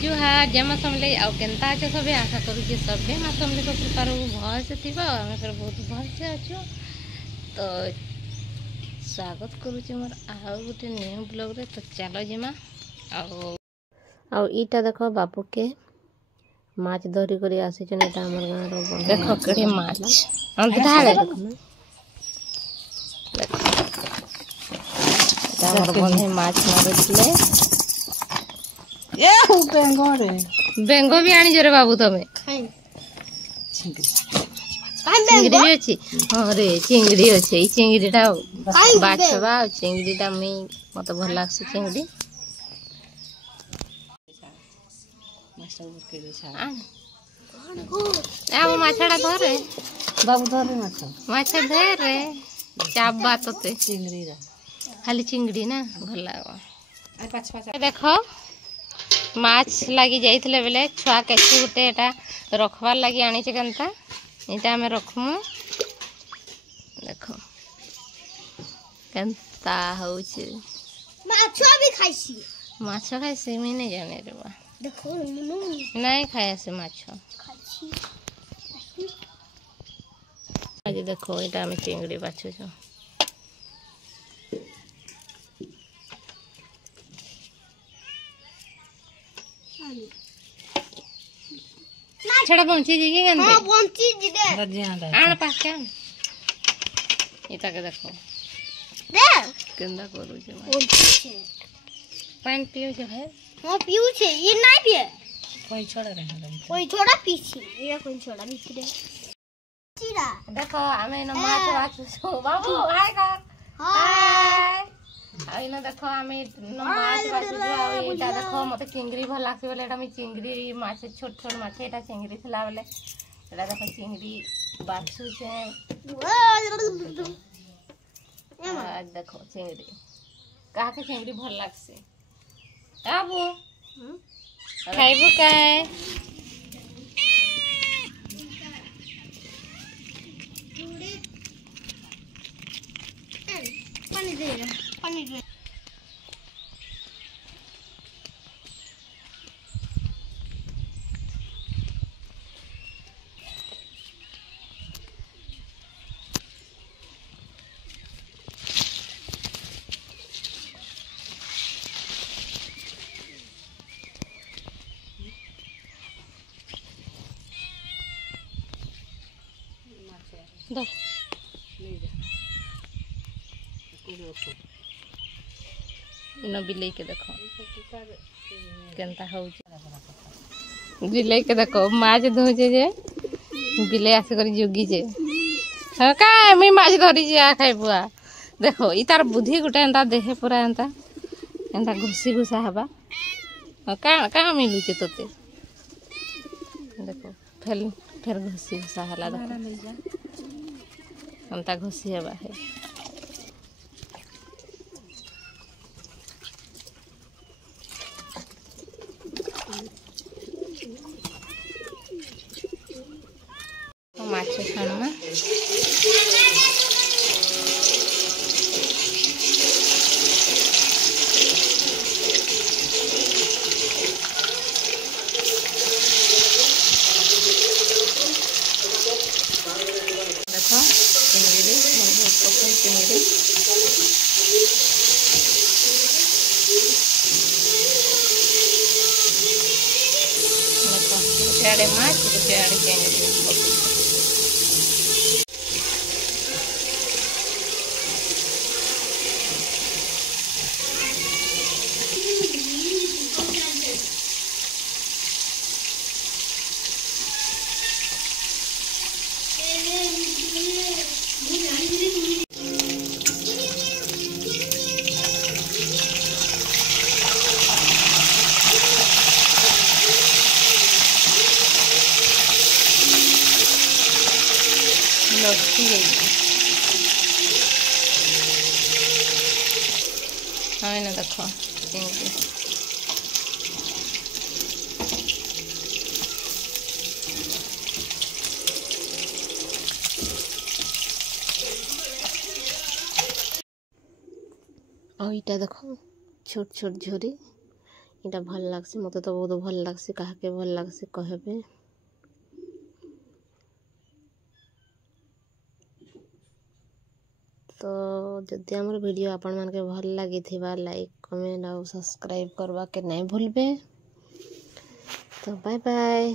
जुहार जमा समले आउ केनता अच्छे सबे आशा करूँ सबे माँ समले को कृपार भल से थी आम बहुत भल से अच्छु। तो स्वागत करुचे मोर आउ गोटे न्यू ब्लॉग रे। तो चलो जिमा आउ इटा देख बापू के माछ धरी कर आसीचन एटा हमर गाँव रो देखो केड़े माछ अंत ढाले हमर बंधे माछ मारले ए बेंगो रे बेंगो भी आनी जरे बाबू तमे चिंगड़ी भी अच्छी। हाँ रे चिंगड़ी अच्छे चिंगड़ीटा बाछवा चिंगड़ीटा मुई मत भल लागसी चिंगड़ी माछड़ा धरे बाबू धरे माछ धरे चाबा तोते चिंगड़ी खाली चिंगड़ी ना भल लाग। देख माछ लगी जाइए बेले छुआ केची गोटे एटा रखबार लगी आनी केनता यहाँ आम रखमु देख केनता होउछे माछ खाइसी मुई नहीं जाने रे बा नहीं खाए से माछ आज देखो यहाँ आम चिंगड़ी बाछुछ छड़ा बंची जी के गंदे हां बंची जी दे आण पाके इता के देखो दे केंदा करू जे पानी पियो जे है हां पियो छे ये नहीं पिए कोई छोड़ा पीछे ये कोई छोड़ा पीछे दे चीरा देखो हमें न माछ वाछ बाबू हाय कर हाय आइना देखो हमें न माछ वाछ जो एटा देखो मते चिंगड़ी भल लागसी बोले एटा मैं चिंगड़ी माछ छोट छोट माछ एटा चिंगड़ी थला बोले एटा देखो चिंगड़ी बाछू छे आ देखो चिंगड़ी का के चिंगड़ी भल लागसी आबो खाइबो काय पानी दे पानी दे दो इन बिलई के देखो केनता होउछ बिलई के देखो माछ धोजे जे बिलई आसे करी जोगी जे ह का मैं माछ धरी जे आ खाइ बुआ देखो ई तार बुद्धि गुटा एंता देहे पूरा एंता घुसी घुसा हबा का का मिलु छे तोते देखो फेर घुसी घुसा हला देखो एंता घुसी हबा है माछ खाना देखो चिंगड़ी बहुत पसंद चिंगड़ी देखो गोटे माछ गोटे चिंगड़ी हाँ ना देखो चिंगड़ी और इटा देखो छोट छोट झोरी इटा भल लगसी मत तो बहुत भल लगसी काहे भल लगसी कहबे। तो जदि आमर वीडियो आपण मानके भल लगी थिबा लाइक कमेंट और सब्सक्राइब करवा के नहीं भूलबे। तो बाय बाय।